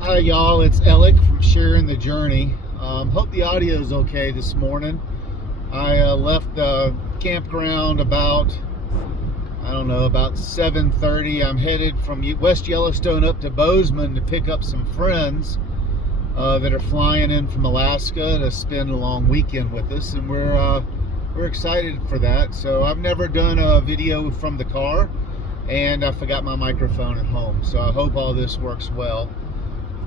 Hi y'all, it's Alec from Sharing the Journey. Hope the audio is okay this morning. I left the campground about 7:30. I'm headed from West Yellowstone up to Bozeman to pick up some friends that are flying in from Alaska to spend a long weekend with us, and we're excited for that. So I've never done a video from the car, and I forgot my microphone at home, so I hope all this works well.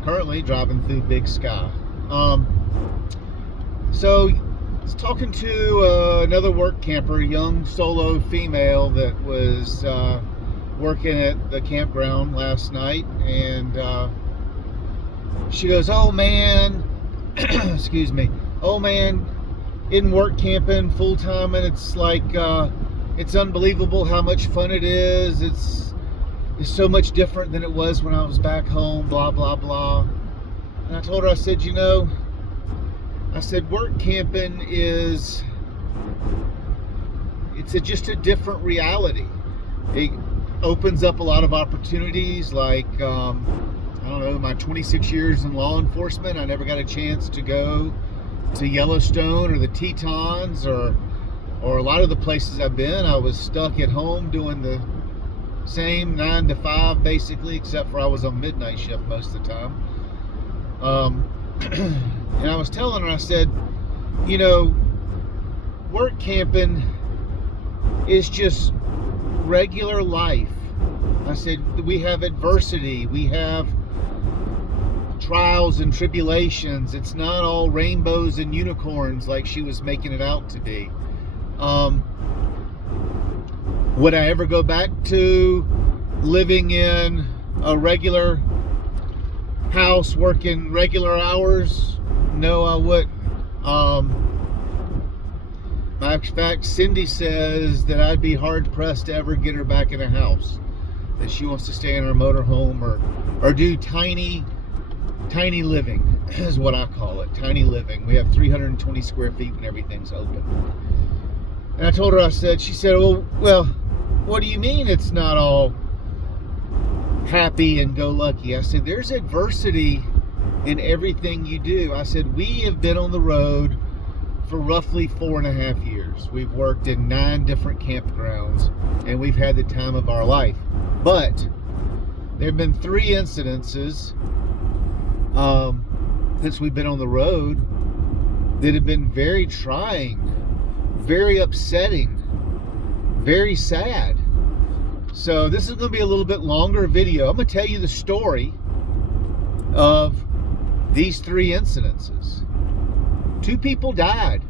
Currently driving through Big Sky. So I was talking to another work camper, a young solo female that was working at the campground last night, and she goes, "Oh man," excuse me, "oh man, in work camping full time, and it's like it's unbelievable how much fun it is. It's so much different than it was when I was back home, blah, blah, blah." And I told her, I said, work camping it's just a different reality. It opens up a lot of opportunities, like, my 26 years in law enforcement, I never got a chance to go to Yellowstone or the Tetons or a lot of the places I've been. I was stuck at home doing the same 9 to 5 basically, except for I was on midnight shift most of the time. And I was telling her, I said, work camping is just regular life. I said, we have adversity, we have trials and tribulations. It's not all rainbows and unicorns like she was making it out to be. Would I ever go back to living in a regular house, working regular hours? No, I wouldn't. Matter of fact, Cindy says that I'd be hard pressed to ever get her back in a house. That she wants to stay in her motorhome or do tiny living, is what I call it. Tiny living. We have 320 square feet and everything's open. And I told her, she said, well, what do you mean it's not all happy and go lucky? I said, there's adversity in everything you do. I said, we have been on the road for roughly 4.5 years. We've worked in 9 different campgrounds, and we've had the time of our life. But there have been 3 incidences since we've been on the road that have been very trying, very upsetting, very sad. So this is going to be a little bit longer video. I'm going to tell you the story of these 3 incidences. 2 people died.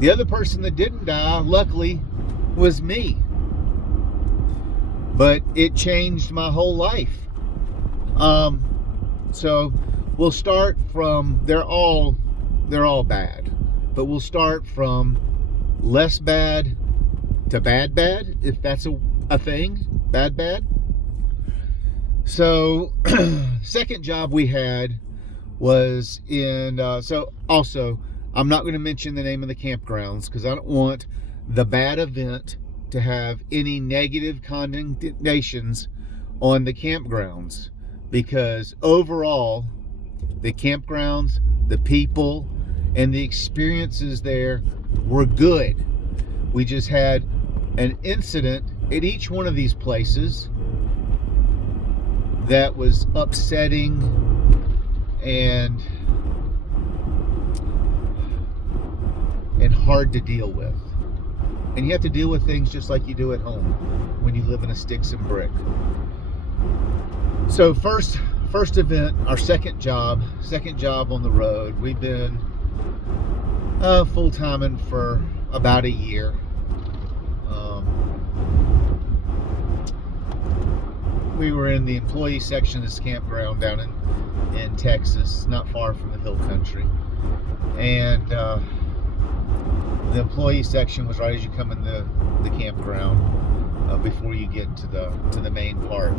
The other person that didn't die, luckily, was me. But it changed my whole life. So we'll start from, they're all bad, but we'll start from less bad to bad, if that's a thing. Bad. So second job we had was in so also, I'm not going to mention the name of the campgrounds because I don't want the bad event to have any negative connotations on the campgrounds, because overall the campgrounds, the people, and the experiences there were good. We just had an incident at each one of these places that was upsetting and hard to deal with. And you have to deal with things just like you do at home when you live in a sticks and brick. So first event, our second job on the road. We've been full-timing for about a year. We were in the employee section of this campground down in Texas, not far from the hill country. And the employee section was right as you come in the campground, before you get to the main part.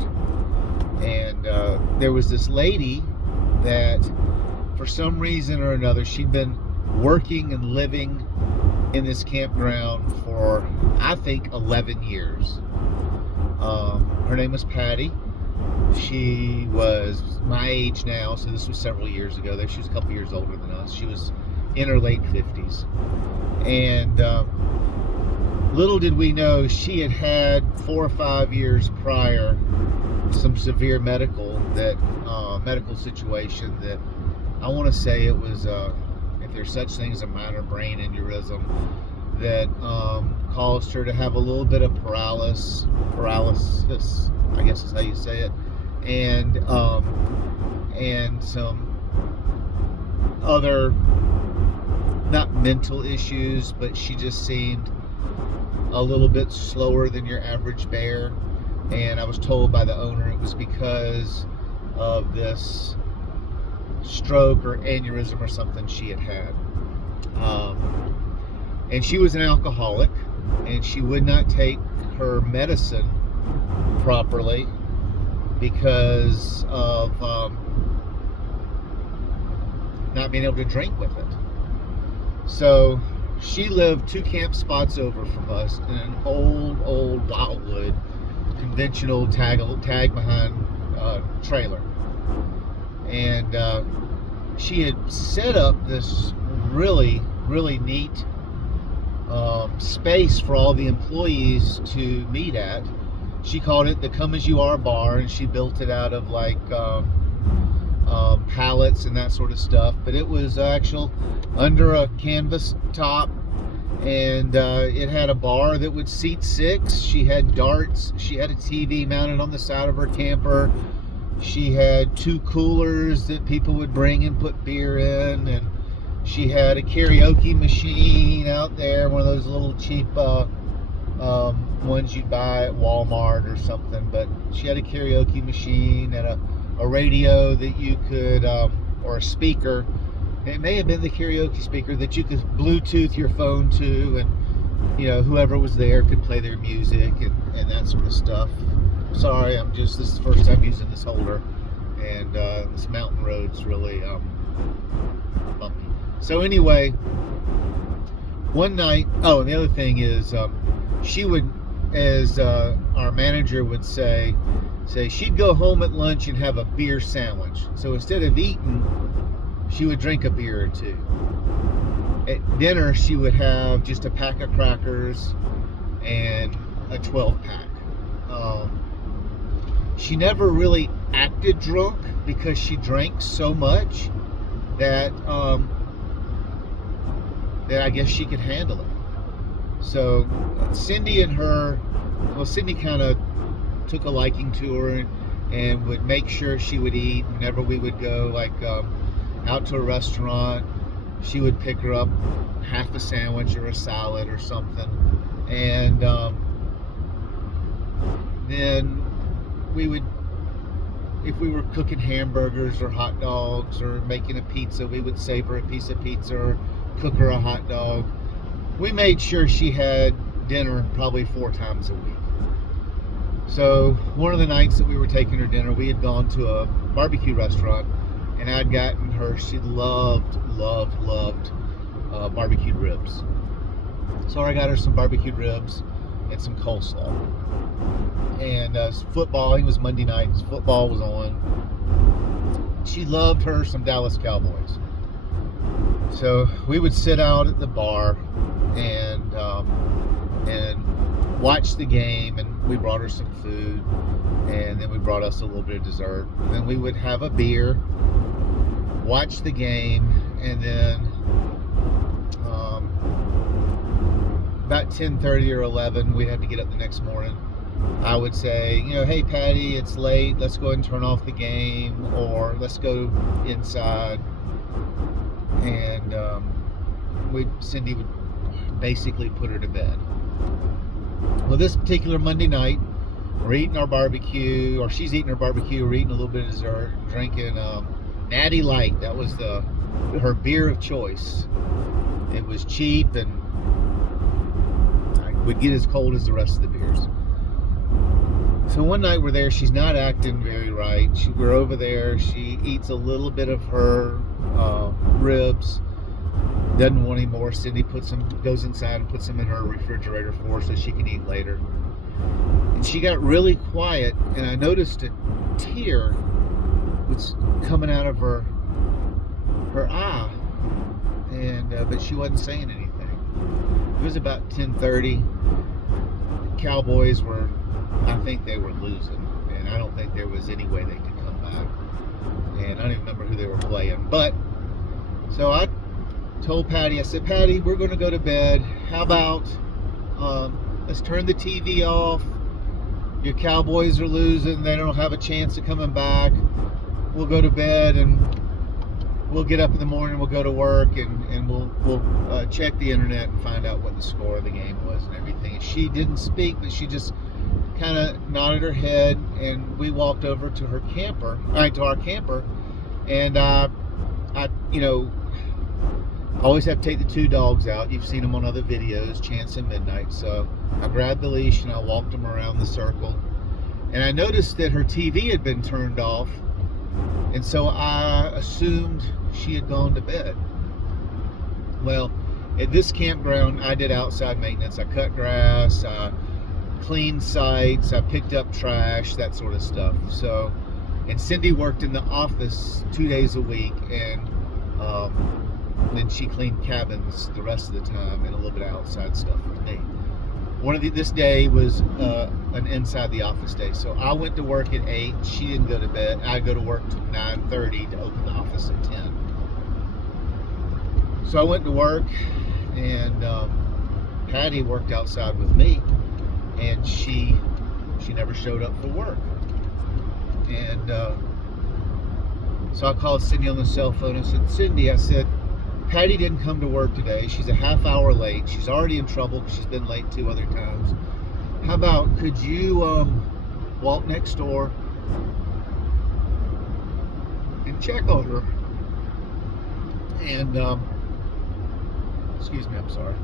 And there was this lady that, for some reason or another, she'd been working and living in this campground for, I think, 11 years. Her name was Patty, She was my age now, so this was several years ago. She was a couple years older than us. She was in her late 50s. And little did we know she had had 4 or 5 years prior some severe medical situation that I want to say it was, if there's such thing as a minor brain aneurysm, that caused her to have a little bit of paralysis, I guess is how you say it, and some other, not mental issues, but she just seemed a little bit slower than your average bear. And I was told by the owner it was because of this stroke or aneurysm or something she had had. And she was an alcoholic, and she would not take her medicine properly because of not being able to drink with it. So she lived 2 camp spots over from us in an old Wildwood conventional tag behind trailer. And she had set up this really neat space for all the employees to meet at. She called it the Come As You Are bar, and she built it out of like pallets and that sort of stuff. But it was actual under a canvas top, and it had a bar that would seat 6. She had darts. She had a TV mounted on the side of her camper. She had 2 coolers that people would bring and put beer in, and she had a karaoke machine out there, one of those little cheap ones you'd buy at Walmart or something. But she had a karaoke machine and a radio that you could, or a speaker. It may have been the karaoke speaker that you could Bluetooth your phone to, and whoever was there could play their music and that sort of stuff. Sorry, this is the first time using this holder, and this mountain road's really bumpy. So anyway, one night, and the other thing is, she would, as our manager would say she'd go home at lunch and have a beer sandwich. So instead of eating, she would drink a beer or 2. At dinner, she would have just a pack of crackers and a 12-pack. She never really acted drunk because she drank so much that I guess she could handle it. So Cindy and her, Cindy kind of took a liking to her and would make sure she would eat whenever we would go, like out to a restaurant. She would pick her up half a sandwich or a salad or something, and then we would, if we were cooking hamburgers or hot dogs or making a pizza, we would save her a piece of pizza or cook her a hot dog. We made sure she had dinner probably 4 times a week. So one of the nights that we were taking her dinner, we had gone to a barbecue restaurant, and I'd gotten her, she loved barbecued ribs. So I got her some barbecued ribs and some coleslaw. And football, it was Monday night, football was on. She loved her some Dallas Cowboys. So we would sit out at the bar and watch the game, and we brought her some food, and then we brought us a little bit of dessert. And then we would have a beer, watch the game, and then about 10:30 or 11, we'd have to get up the next morning. I would say, hey Patty, it's late, let's go ahead and turn off the game, or let's go inside. And Cindy would basically put her to bed. Well, this particular Monday night, we're eating our barbecue, or she's eating her barbecue, we're eating a little bit of dessert, drinking Natty Light. That was her beer of choice. It was cheap and would get as cold as the rest of the beers. So one night we're there, she's not acting very right. We're over there, she eats a little bit of her ribs, doesn't want any more. Cindy goes inside and puts them in her refrigerator for her so she can eat later. And she got really quiet, and I noticed a tear was coming out of her eye, and but she wasn't saying anything. It was about 10:30. The Cowboys were, I think they were losing, and I don't think there was any way they could come back. And I don't even remember who they were playing. But so I told Patty, I said, Patty, we're going to go to bed. How about let's turn the TV off. Your Cowboys are losing. They don't have a chance of coming back. We'll go to bed, and we'll get up in the morning. We'll go to work, and we'll check the internet and find out what the score of the game was and everything. And she didn't speak, but she just kind of nodded her head, and we walked over to her camper, to our camper, and I always have to take the two dogs out. You've seen them on other videos, Chance and Midnight. So I grabbed the leash and I walked them around the circle, and I noticed that her TV had been turned off, and so I assumed she had gone to bed. Well, at this campground, I did outside maintenance. I cut grass, I cleaned sites, I picked up trash, that sort of stuff. So, and Cindy worked in the office 2 days a week, and then she cleaned cabins the rest of the time and a little bit of outside stuff for me. This day was an inside the office day. So I went to work at 8. She didn't go to bed. I go to work till 9:30 to open the office at 10. So I went to work, and Patty worked outside with me, and she never showed up for work. And so I called Cindy on the cell phone and said, Cindy, I said, Patty didn't come to work today. She's a half hour late. She's already in trouble because she's been late 2 other times. How about, could you walk next door and check on her? And, excuse me, I'm sorry.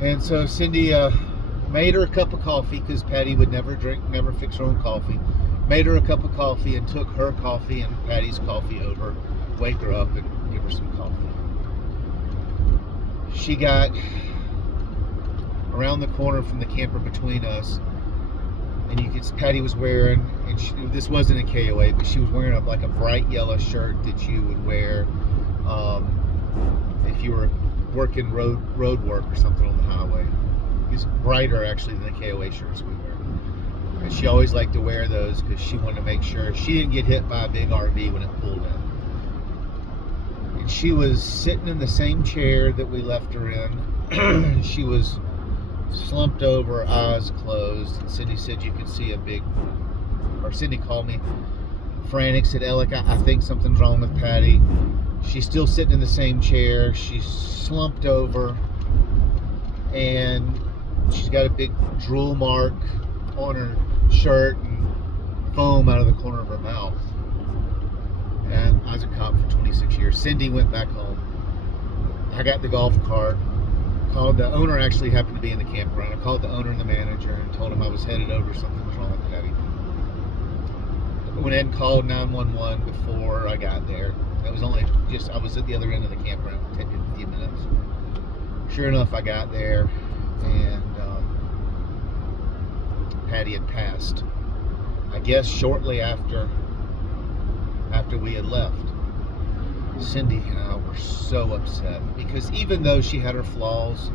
And so Cindy made her a cup of coffee, because Patty would never fix her own coffee. Made her a cup of coffee and took her coffee and Patty's coffee over, wake her up and give her some coffee. She got around the corner from the camper between us, and Patty was wearing, and this wasn't a KOA, but she was wearing a bright yellow shirt that you would wear if you were working road work or something on the highway. It's brighter actually than the KOA shirts we wear. And she always liked to wear those because she wanted to make sure she didn't get hit by a big RV when it pulled in. And she was sitting in the same chair that we left her in. She was slumped over, eyes closed, and Cindy said you could see Cindy called me frantic, said, Alec, I think something's wrong with Patty. She's still sitting in the same chair. She's slumped over, and she's got a big drool mark on her shirt and foam out of the corner of her mouth. And I was a cop for 26 years. Cindy went back home. I got the golf cart, called the owner, actually happened to be in the campground. I called the owner and the manager and told him I was headed over, something was wrong with Patty. I went ahead and called 911 before I got there. That was I was at the other end of the campground, 10 to 15 minutes. Sure enough, I got there, and Patty had passed, I guess shortly after we had left. Cindy and I were so upset, because even though she had her flaws,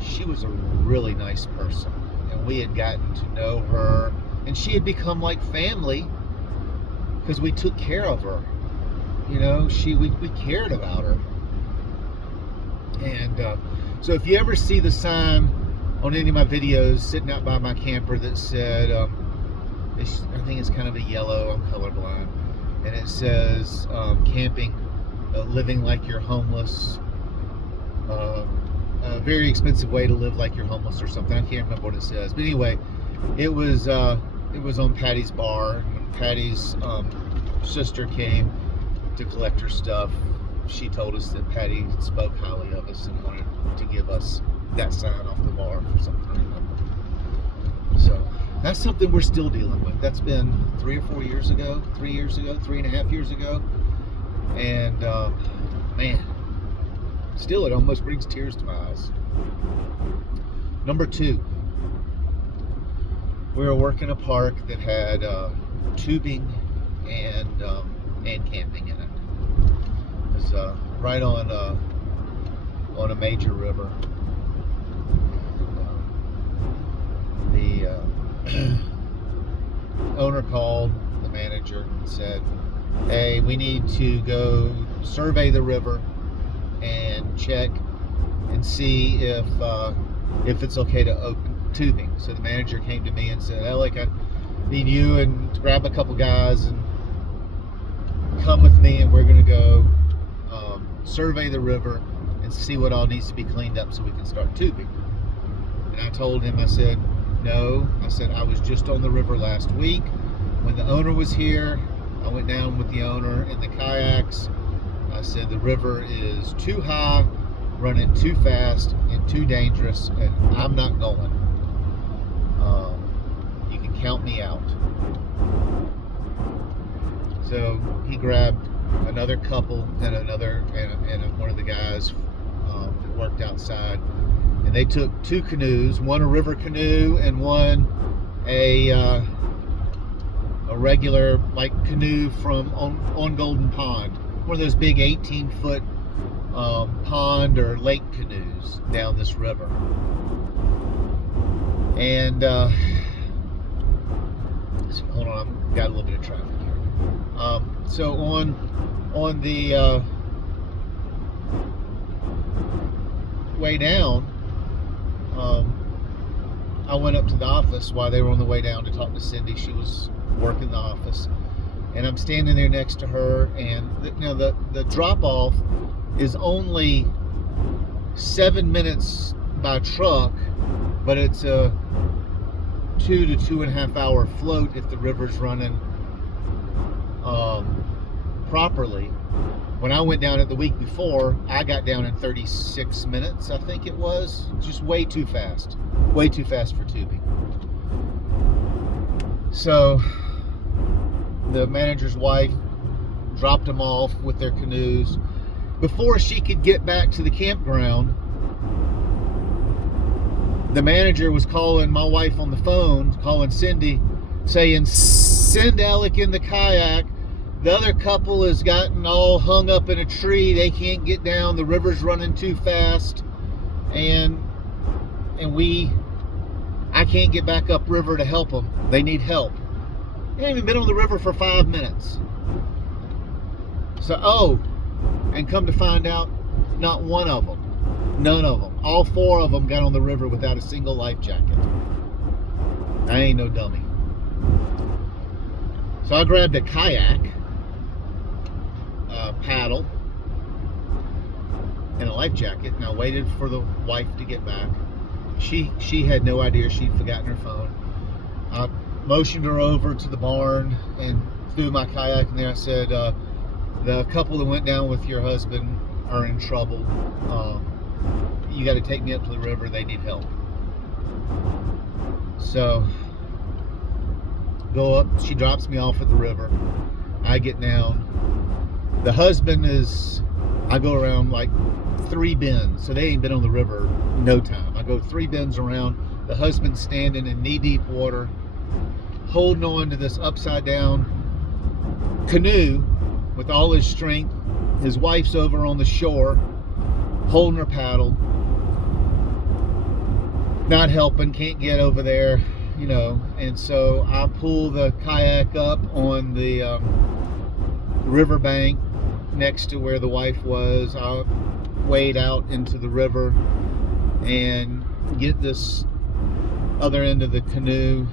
she was a really nice person, and we had gotten to know her, and she had become like family because we took care of her. You know, we cared about her. And so if you ever see the sign on any of my videos sitting out by my camper that said, I think it's kind of a yellow, I'm colorblind, and it says camping, living like you're homeless, a very expensive way to live like you're homeless or something. I can't remember what it says, but anyway, it was on Patty's bar. When Patty's sister came to collect her stuff, she told us that Patty spoke highly of us and wanted to give us that sign off the bar for something to remember. So that's something we're still dealing with. That's been 3 or 4 years ago, 3 years ago, 3.5 years ago. And man, still it almost brings tears to my eyes. Number 2, we were working a park that had tubing and camping in it. It was right on a major river. The owner called the manager and said, "Hey, we need to go survey the river and check and see if it's okay to open tubing." So the manager came to me and said, "Alec, I need you and to grab a couple guys and come with me, and we're going to go survey the river and see what all needs to be cleaned up so we can start tubing." And I told him, I said, "No," I said, "I was just on the river last week when the owner was here. I went down with the owner in the kayaks. I said the river is too high, running too fast, and too dangerous, and I'm not going. You can count me out." So he grabbed another couple and one of the guys that worked outside, and they took two canoes, one a river canoe and one a regular like canoe from on Golden Pond, one of those big 18-foot pond or lake canoes down this river. And so hold on, I've got a little bit of traffic here. So on the way down, I went up to the office while they were on the way down to talk to Cindy. She was working the office, and I'm standing there next to her, and the drop-off is only 7 minutes by truck, but it's a 2 to 2.5 hour float if the river's running properly. When I went down it the week before, I got down in 36 minutes, I think it was. Just way too fast for tubing. So the manager's wife dropped them off with their canoes. Before she could get back to the campground, the manager was calling my wife on the phone, calling Cindy, saying, "Send Alec in the kayak. The other couple has gotten all hung up in a tree. They can't get down. The river's running too fast. And I can't get back upriver to help them. They need help." They haven't even been on the river for 5 minutes. So, and come to find out, not one of them, none of them, all 4 of them got on the river without a single life jacket. I ain't no dummy. So I grabbed a kayak, paddle, and a life jacket, and I waited for the wife to get back. She had no idea she'd forgotten her phone. I motioned her over to the barn and threw my kayak in there. I said, "The couple that went down with your husband are in trouble. You got to take me up to the river. They need help." So go up. She drops me off at the river. I get down. The husband I go around like 3 bends, so they ain't been on the river no time. I go 3 bends around. The husband's standing in knee-deep water, holding on to this upside-down canoe with all his strength. His wife's over on the shore, holding her paddle, not helping, can't get over there, And so I pull the kayak up on the riverbank next to where the wife was. I wade out into the river and get this other end of the canoe.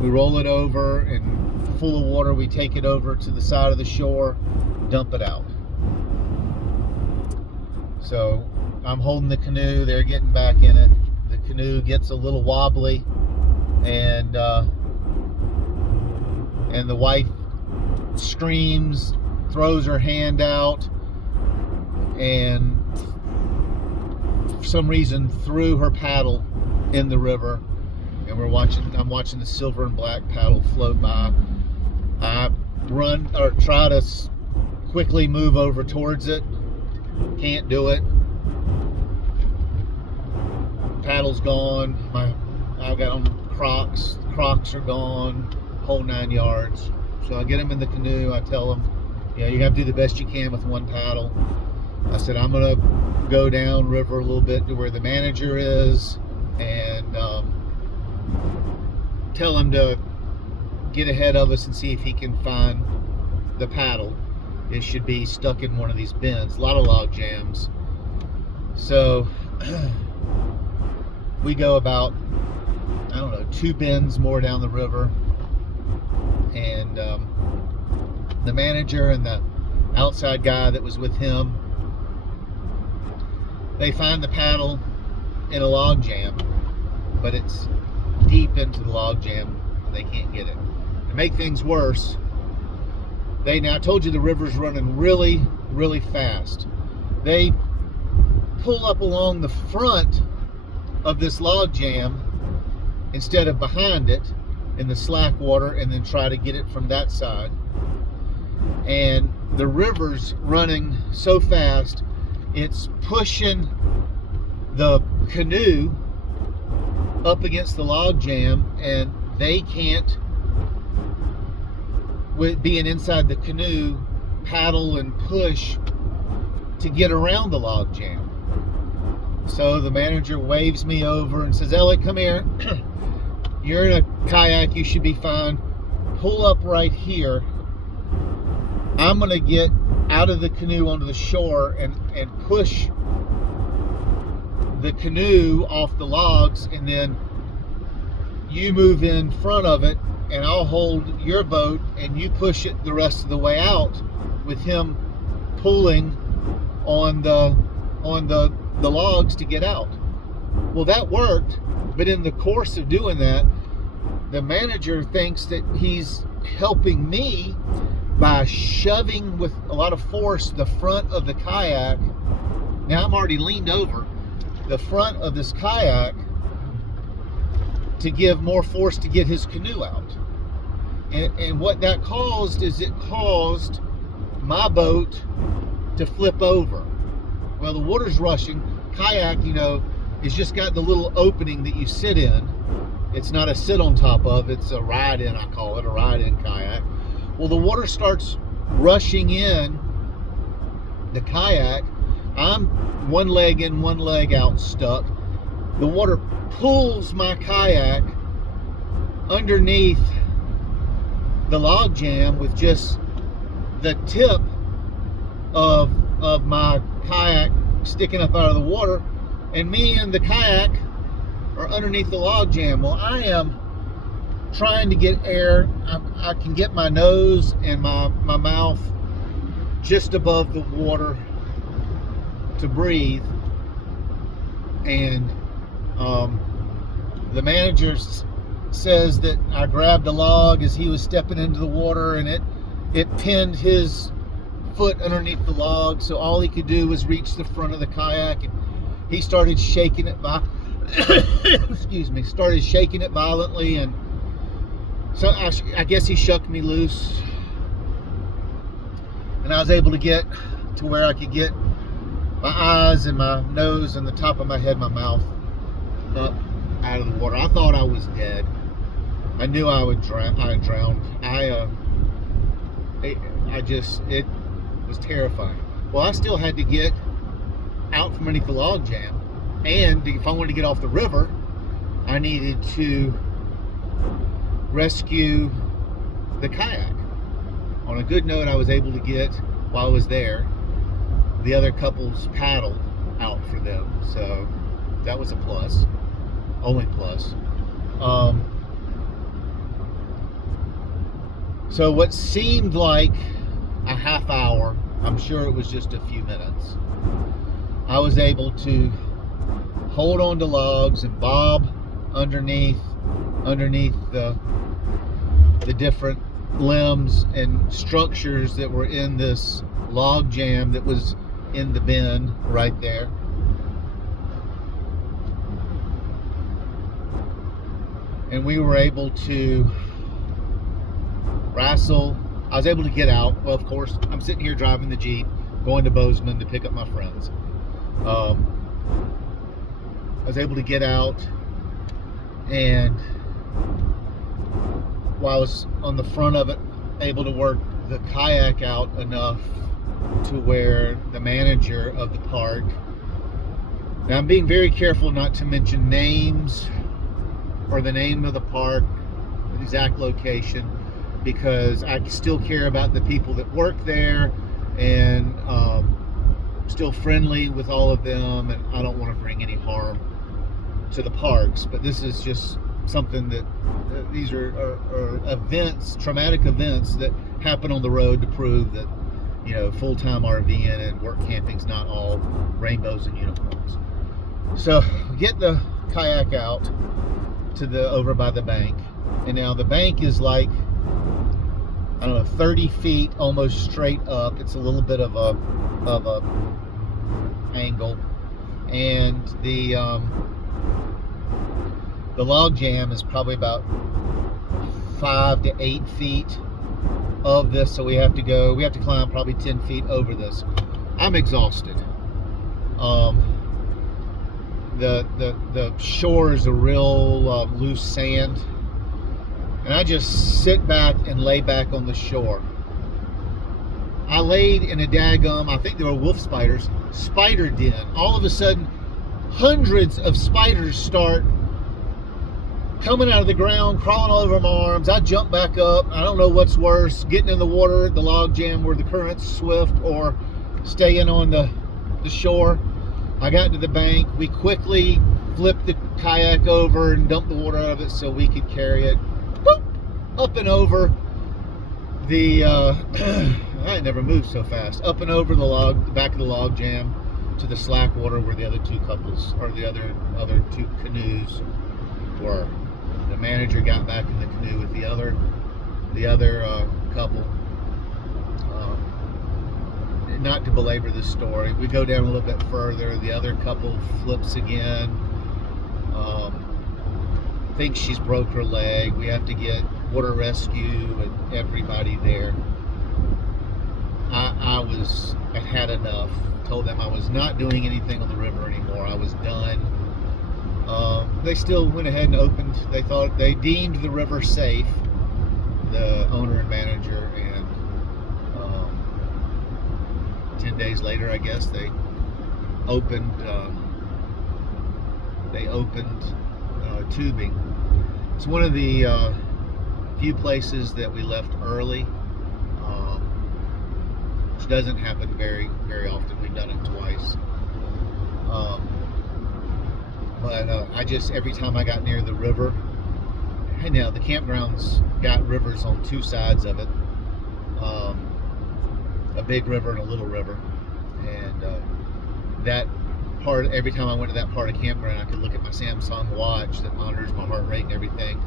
We roll it over, and full of water, we take it over to the side of the shore, dump it out. So I'm holding the canoe, they're getting back in it. The canoe gets a little wobbly, and the wife screams, throws her hand out, and for some reason threw her paddle in the river. And I'm watching the silver and black paddle float by. I run or try to quickly move over towards it. Can't do it. Paddle's gone. I've got on Crocs. Crocs are gone, whole 9 yards. So I get him in the canoe. I tell him, you have to do the best you can with one paddle. I said, I'm gonna go down river a little bit to where the manager is and tell him to get ahead of us and see if he can find the paddle. It should be stuck in one of these bends. A lot of log jams. So we go about, I don't know, 2 bends more down the river, and the manager and the outside guy that was with him, they find the paddle in a log jam, but it's deep into the log jam and they can't get it. To make things worse, I told you the river's running really, really fast. They pull up along the front of this log jam instead of behind it in the slack water, and then try to get it from that side. And the river's running so fast, it's pushing the canoe up against the log jam, and they can't, with being inside the canoe, paddle and push to get around the log jam. So the manager waves me over and says, Elliot, come here. You're in a kayak, you should be fine. Pull up right here. I'm gonna get out of the canoe onto the shore and push the canoe off the logs, and then you move in front of it and I'll hold your boat and you push it the rest of the way out with him pulling on the logs to get out. Well, that worked, but in the course of doing that, the manager thinks that he's helping me by shoving with a lot of force the front of the kayak. Now I'm already leaned over the front of this kayak to give more force to get his canoe out. And what that caused is it caused my boat to flip over. Well, the water's rushing. Kayak, it's just got the little opening that you sit in. It's not a sit on top of, it's a ride in, I call it, a ride in kayak. Well, the water starts rushing in the kayak. I'm one leg in, one leg out stuck. The water pulls my kayak underneath the log jam with just the tip of my kayak sticking up out of the water, and me and the kayak are underneath the log jam. Well, I am trying to get air. I can get my nose and my mouth just above the water to breathe, and the manager says that I grabbed a log as he was stepping into the water, and it pinned his foot underneath the log, so all he could do was reach the front of the kayak, and he started shaking it started shaking it violently, and so I guess he shook me loose, and I was able to get to where I could get my eyes and my nose and the top of my head, my mouth up out of the water. I thought I was dead. I knew I would drown. I drowned. It was terrifying. Well, I still had to get out from underneath the log jam, and if I wanted to get off the river, I needed to rescue the kayak. On a good note, I was able to get, while I was there, the other couple's paddle out for them, so that was a plus, only plus. So what seemed like a half hour, I'm sure it was just a few minutes, I was able to hold on to logs and bob underneath the different limbs and structures that were in this log jam that was in the bend right there. And we were able to wrestle. I was able to get out. Well, of course, I'm sitting here driving the Jeep, going to Bozeman to pick up my friends. I was able to get out and while I was on the front of it, able to work the kayak out enough to where the manager of the park, now I'm being very careful not to mention names or the name of the park, the exact location, because I still care about the people that work there, and still friendly with all of them, and I don't want to bring any harm to the parks. But this is just something that these are events, traumatic events that happen on the road to prove that, you know, full-time RVing and work camping's not all rainbows and unicorns. So get the kayak out to the over by the bank, and now the bank is like, I don't know, 30 feet almost straight up. It's a little bit of a angle, and the log jam is probably about 5 to 8 feet of this, so we have to climb probably 10 feet over this. I'm exhausted. The shore is a real loose sand, and I just sit back and lay back on the shore. I laid in a daggum, I think they were wolf spiders, spider den. All of a sudden, hundreds of spiders start coming out of the ground, crawling all over my arms. I jump back up. I don't know what's worse, getting in the water, the log jam where the current's swift, or staying on the shore. I got to the bank. We quickly flipped the kayak over and dumped the water out of it so we could carry it. Boop, up and over the, I never moved so fast. Up and over the back of the log jam to the slack water where the other two couples, or the other two canoes were. The manager got back in the canoe with the other couple. Not to belabor this story, we go down a little bit further. The other couple flips again. Thinks she's broke her leg. We have to get water rescue and everybody there. I had enough. Told them I was not doing anything on the river anymore. I was done. They still went ahead and opened. They deemed the river safe, the owner and manager, and 10 days later, I guess, they opened tubing. It's one of the few places that we left early, which doesn't happen very, very often. We've done it twice. But I just, every time I got near the river, and now the campground's got rivers on two sides of it, a big river and a little river, and that part, every time I went to that part of campground, I could look at my Samsung watch that monitors my heart rate and everything.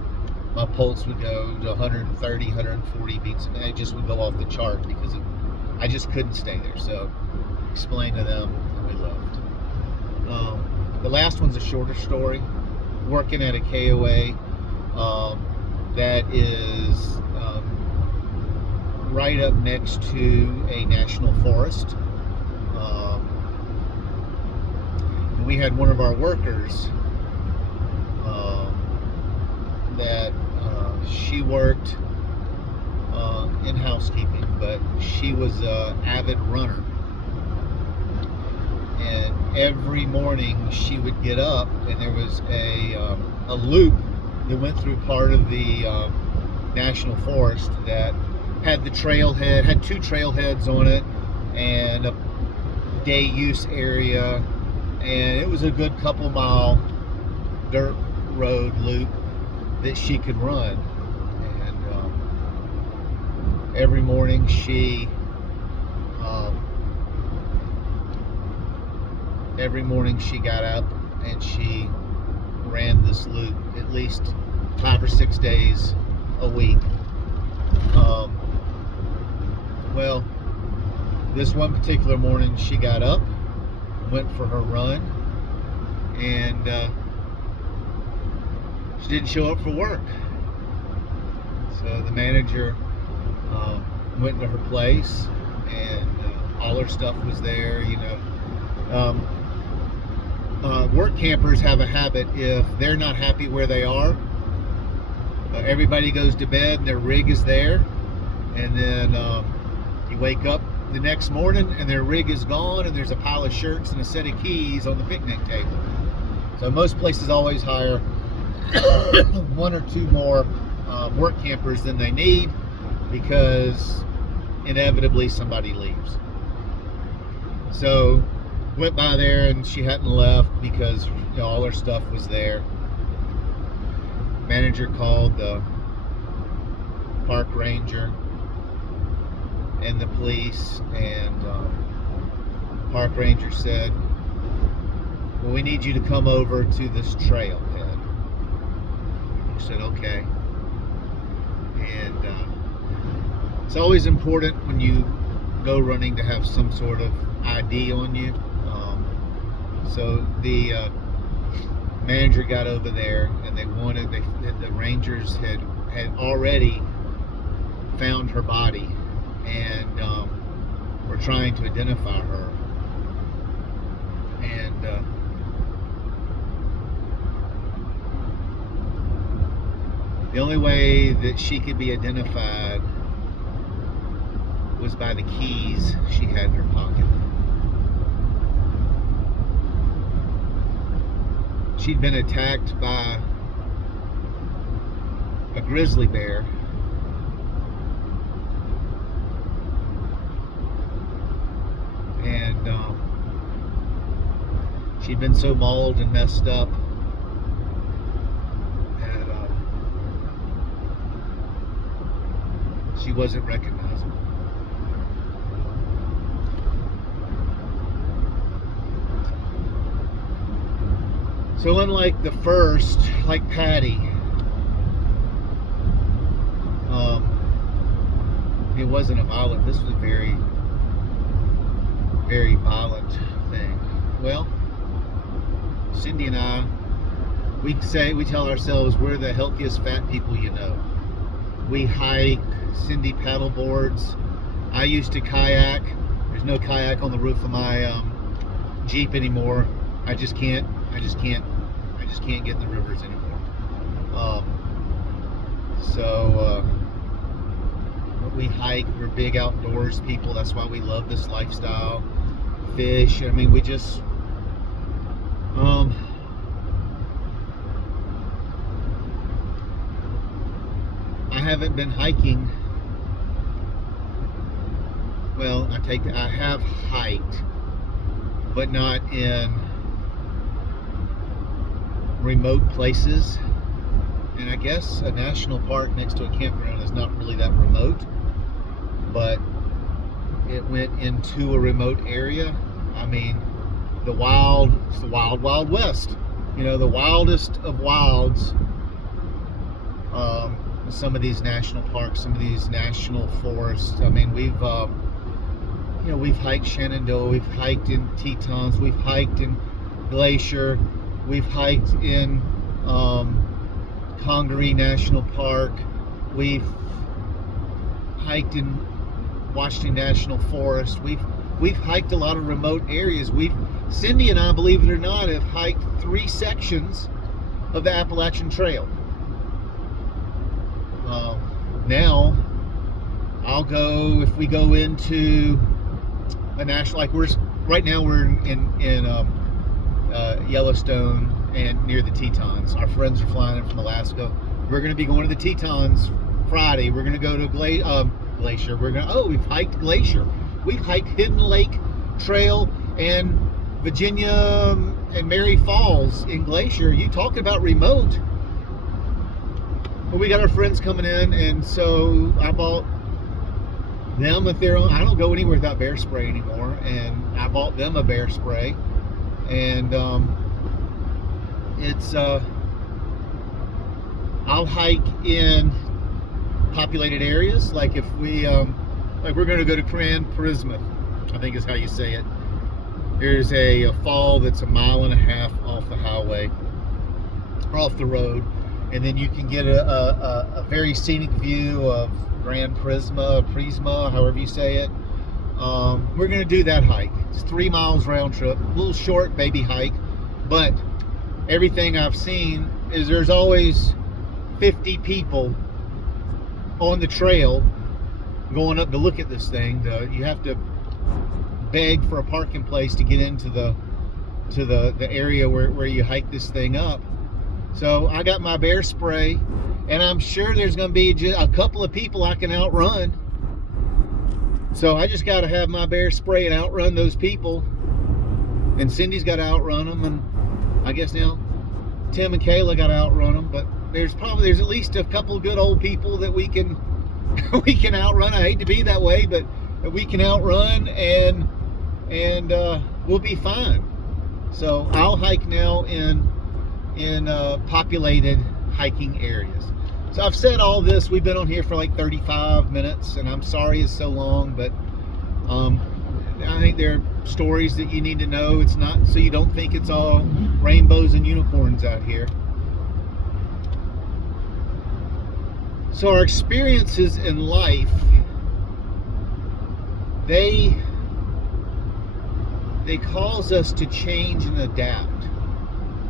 My pulse would go to 130, 140 beats a minute. It just would go off the chart because I just couldn't stay there. So explained to them, and we left. The last one's a shorter story. Working at a KOA that is right up next to a national forest. And we had one of our workers that she worked in housekeeping, but she was an avid runner. And every morning she would get up, and there was a loop that went through part of the national forest that had the trailhead, had two trailheads on it, and a day use area, and it was a good couple mile dirt road loop that she could run. And every morning she got up and she ran this loop at least 5 or 6 days a week. Well, this one particular morning she got up, went for her run, and she didn't show up for work. So the manager went to her place, and all her stuff was there. You know, work campers have a habit: if they're not happy where they are, Everybody goes to bed and their rig is there, and then you wake up the next morning and their rig is gone, and there's a pile of shirts and a set of keys on the picnic table. So most places always hire one or two more work campers than they need, because inevitably somebody leaves. So went by there and she hadn't left because all her stuff was there. Manager called the park ranger and the police, and park ranger said, well, we need you to come over to this trailhead. I said, okay. And it's always important when you go running to have some sort of ID on you. So the manager got over there, and the rangers had already found her body, and were trying to identify her. And the only way that she could be identified was by the keys she had in her pocket. She'd been attacked by a grizzly bear, and she'd been so mauled and messed up that she wasn't recognizable. So unlike the first, like Patty, it wasn't a violent, this was a very, very violent thing. Well, Cindy and I, we tell ourselves we're the healthiest fat people you know. We hike, Cindy paddle boards. I used to kayak. There's no kayak on the roof of my Jeep anymore. I just can't get in the rivers anymore. So we hike. We're big outdoors people. That's why we love this lifestyle. Fish. I mean, we just I haven't been hiking. Well, I have hiked, but not in remote places. And I guess a national park next to a campground is not really that remote, but it went into a remote area. I mean, it's the wild, wild west. The wildest of wilds. Some of these national parks, some of these national forests. I mean, we've hiked Shenandoah, we've hiked in Tetons, we've hiked in Glacier, we've hiked in Congaree National Park, we've hiked in Washington National Forest, we've hiked a lot of remote areas. Cindy and I, believe it or not, have hiked 3 sections of the Appalachian Trail. Now, I'll go, if we go into a national, like right now we're in Yellowstone and near the Tetons. Our friends are flying in from Alaska. We're going to be going to the Tetons Friday. We're going to go to Glacier. We've hiked Glacier. We've hiked Hidden Lake Trail and Virginia and Mary Falls in Glacier. You talk about remote. But we got our friends coming in, and so I bought them a Theron. I don't go anywhere without bear spray anymore, and I bought them a bear spray. And it's I'll hike in populated areas, like if we like we're going to go to Grand Prisma, I think is how you say it. There's a fall that's 1.5 miles off the highway, or off the road, and then you can get a very scenic view of Grand Prisma, however you say it. We're going to do that hike. It's 3 miles round trip, a little short baby hike, but everything I've seen is there's always 50 people on the trail going up to look at this thing. You have to beg for a parking place to get into the area where you hike this thing up. So I got my bear spray, and I'm sure there's going to be just a couple of people I can outrun. So I just got to have my bear spray and outrun those people. And Cindy's got to outrun them, and I guess now Tim and Kayla got to outrun them. But there's at least a couple of good old people that we can outrun. I hate to be that way, but we can outrun, and we'll be fine. So I'll hike now in populated hiking areas. So I've said all this. We've been on here for like 35 minutes, and I'm sorry it's so long, but I think there are stories that you need to know. It's not so you don't think it's all rainbows and unicorns out here. So our experiences in life, they cause us to change and adapt.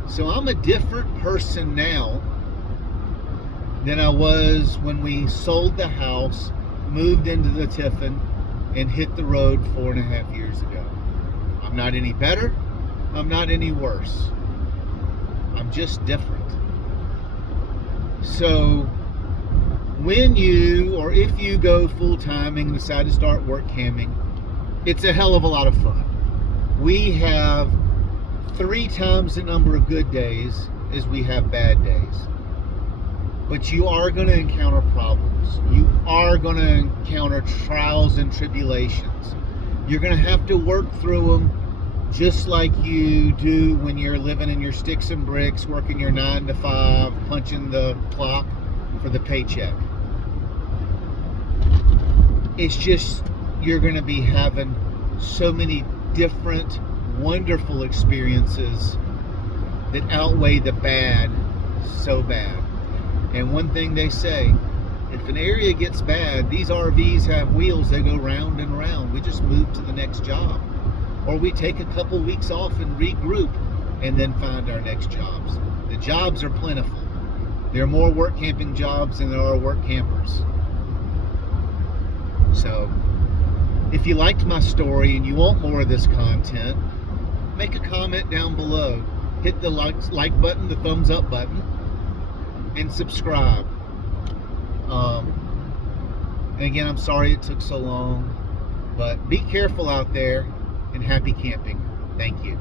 So I'm a different person now than I was when we sold the house, moved into the Tiffin, and hit the road 4.5 years ago. I'm not any better. I'm not any worse. I'm just different. So when you, or if you go full-time and decide to start work camping, it's a hell of a lot of fun. We have 3 times the number of good days as we have bad days. But you are going to encounter problems. You are going to encounter trials and tribulations. You're going to have to work through them just like you do when you're living in your sticks and bricks, working your 9 to 5, punching the clock for the paycheck. It's just you're going to be having so many different, wonderful experiences that outweigh the bad so bad. And one thing they say, if an area gets bad, these RVs have wheels, they go round and round. We just move to the next job. Or we take a couple weeks off and regroup and then find our next jobs. The jobs are plentiful. There are more work camping jobs than there are work campers. So if you liked my story and you want more of this content, make a comment down below. Hit the like button, the thumbs up button, and subscribe. And again, I'm sorry it took so long, but be careful out there and happy camping. Thank you.